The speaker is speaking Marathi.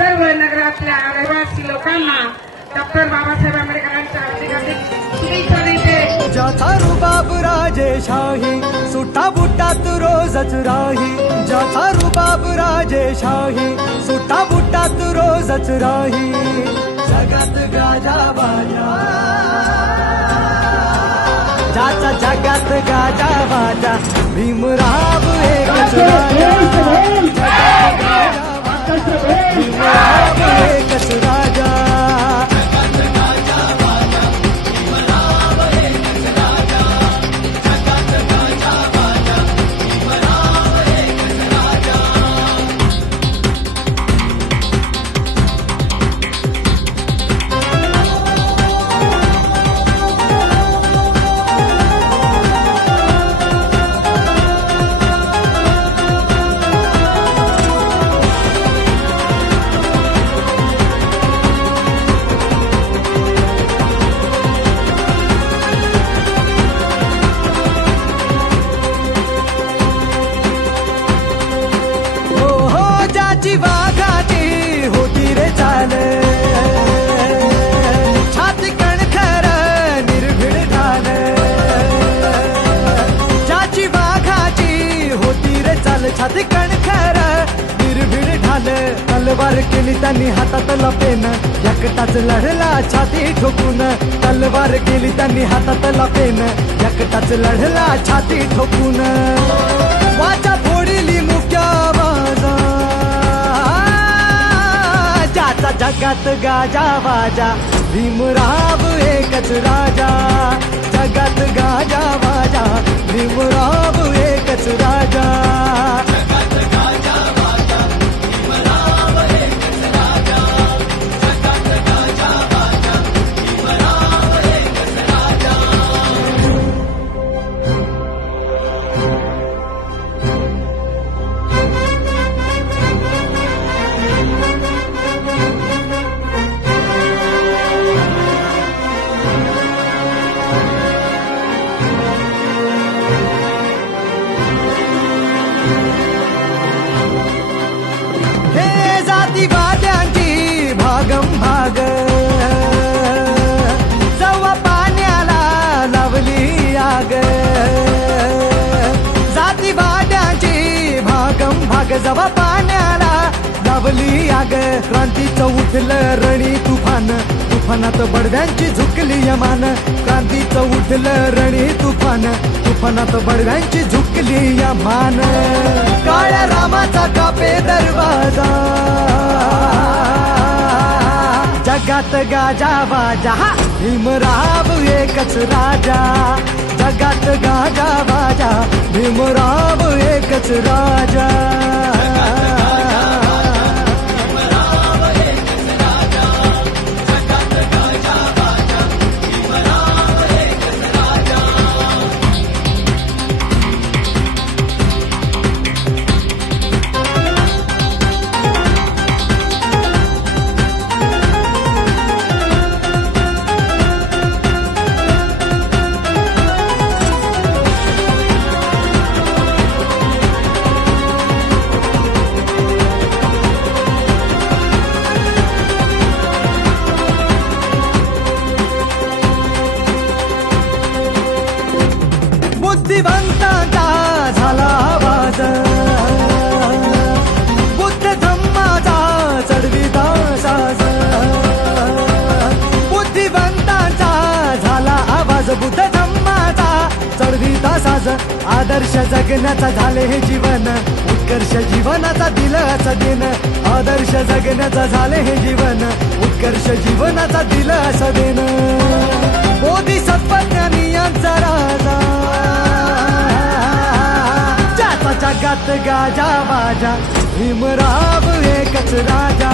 सर्व नगरातल्या रहिवासी लोकांना डॉक्टर बाबासाहेब आंबेडकरांच्या हार्दिक शुभेच्छा देते. ज्याचा रुबाब राजेशाही सुटा बुटात रोजच राही. ज्याचा रुबाब राजेशाही सुटा बुटात रोजच राही. जगात गाजा बाजा ज्याचा जगात गाजा बाजा भीमराव एकच राजा. जगात गाजा बाजा भीमराव एकच राजा. वाघाची होती रे चाल छाती कणखर निर्भीड ढाल. ज्याची वाघाची होती रे चाल छाती कणखर निर्भीड ढाल. तलवार केली त्यांनी हातात लपेन एकटाच लढला छाती ठोकून. तलवार केली त्यांनी हातात लपेन एकटाच लढला छाती ठोकून. वाचा फोडली मुक्या बाजा ज्याचा जगात गाजा बाजा भीमराव एकच राजा. जगात गाजा बाजा भीमराव एकच राजा. जातीवाद्यांची भागम भाग जवा पाण्याला लावली आग. जातीवाद्यांची भागम भाग जवा पाण्याला लावली आग. क्रांतीचं उठलं रणी तुफान तुफानात बडव्यांची झुकली यमान. क्रांतीचं उठलं रणी तुफान तुफानात बडव्यांची झुकली यमान. काळ्या रामाचा कापे दरवाजा जगात गाजा बाजा भीमराव एकच राजा. जगात गाजा बाजा भीमराव एकच राजा. बुद्धिवंतांचा झाला आवाज बुद्ध धम्माचा चढविता साज. बुद्धिवंतांचा झाला आवाज बुद्ध धम्माचा चढविता साज. आदर्श जगण्याचा झाले हे जीवन उत्कर्ष जीवनाचा दिलासा देन. आदर्श जगण्याचा झाले हे जीवन उत्कर्ष जीवनाचा दिलासा देन. बोधिसत्वज्ञानी यांचा राजा जगात गाजा बाजा भीमराव एकच राजा.